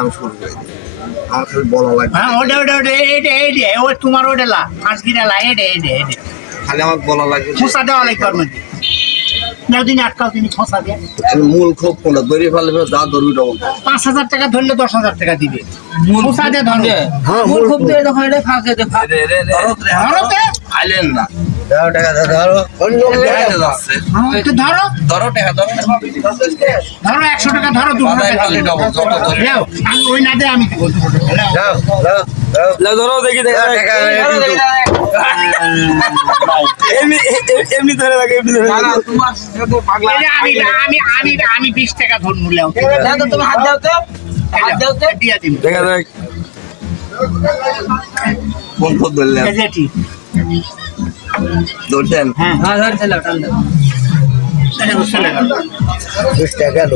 আমি শুরু করে দিই আমার খালি বলা লাগবে হ্যাঁ ওটা ওটা ওটা এইটা ওই তোমার ওটা লা 5 গিরা লা এটা খালি আমার বলা লাগবে খোসা দেওয়া লাগবে ওর মধ্যে নাও দিন আটকাও তিনি খোসা দিয়ে আমি মূল খোপ কোনটা দড়ি ফেলে যা ধরবি ডবল 5,000 টাকা ধরলে 10,000 টাকা দিবে খোসা দিয়ে ধরো হ্যাঁ মূল খুব দিয়ে দেখো এটা ফাঁস দিয়ে ধরো তে আইলেন না দাও টাকা ধরো কোন লোক যাচ্ছে একটু ধরো ধরো টাকা ধরো ধরো 100 টাকা ধরো 200 টাকা খালি ডবল যত ধরে দাও আমি ওই না দে আমি দেবো দাও দাও ধরো দেখি টাকা এমনি ধরে লাগে এমনি ধরে তোমার সাথে পাগলা আমি 20 টাকা ধরনু লেও তুমি হাত দাও তো দিয়া দিন দেখা যাক কোন খোপ ধরলেন এজেটি ধরতেন হ্যাঁ হ্যাঁ ধর চলো টান দাও চলে গেল 20 টাকা গেল